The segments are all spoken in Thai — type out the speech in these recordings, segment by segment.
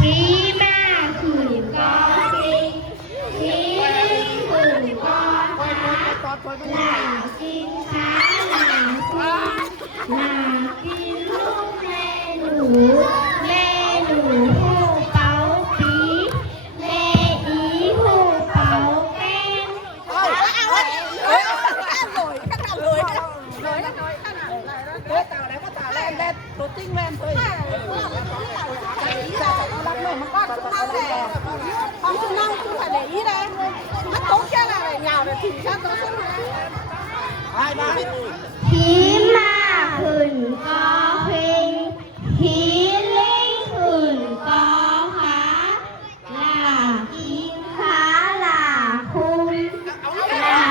ขี่ม้าขึ้นกอสิงขี่ลิงขึ้นกอขาหลากินขาหลากินลูกแม่หนูหูเป๋าปีแม่อีหูเป๋าแป้งตัวจริงแม่นเลยรับเลยมันก็ต้องนั่งแหละต้องนั่งคืออะไรอีได้มันตกแค่อะไรยาวเลยถึงชั้นตัวขึ้นไปขี่ม้าขึ้นกอเพลงขี่ลิงขึ้นกอขาหลากินขาหลาคุ้มหลา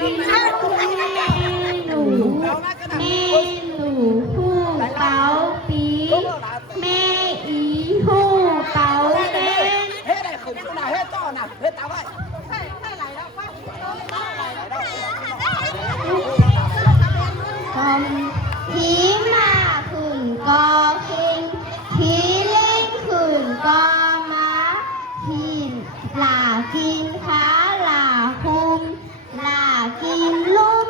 กินลูกแม่หนูผู้เป๋าปีแม่อีหูเป๋าแป้งเฮ้ยได้ขึ้นนะเฮ้ยต่อนะเฮ้ยตาไว้ขี่ม้าขึ้นกอเพลงขี่ลิงขึ้นกอม้าขี่หลากินขาหลาคุ้มหลากินลุ่ม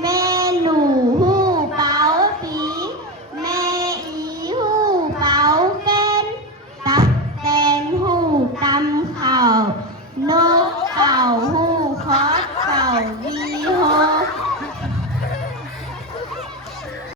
แม่หนูหูเป๋าปีแม่อีหูเป๋าแก้นตักแตนหูตำเข่านกเข่าหูคอดเข่าวี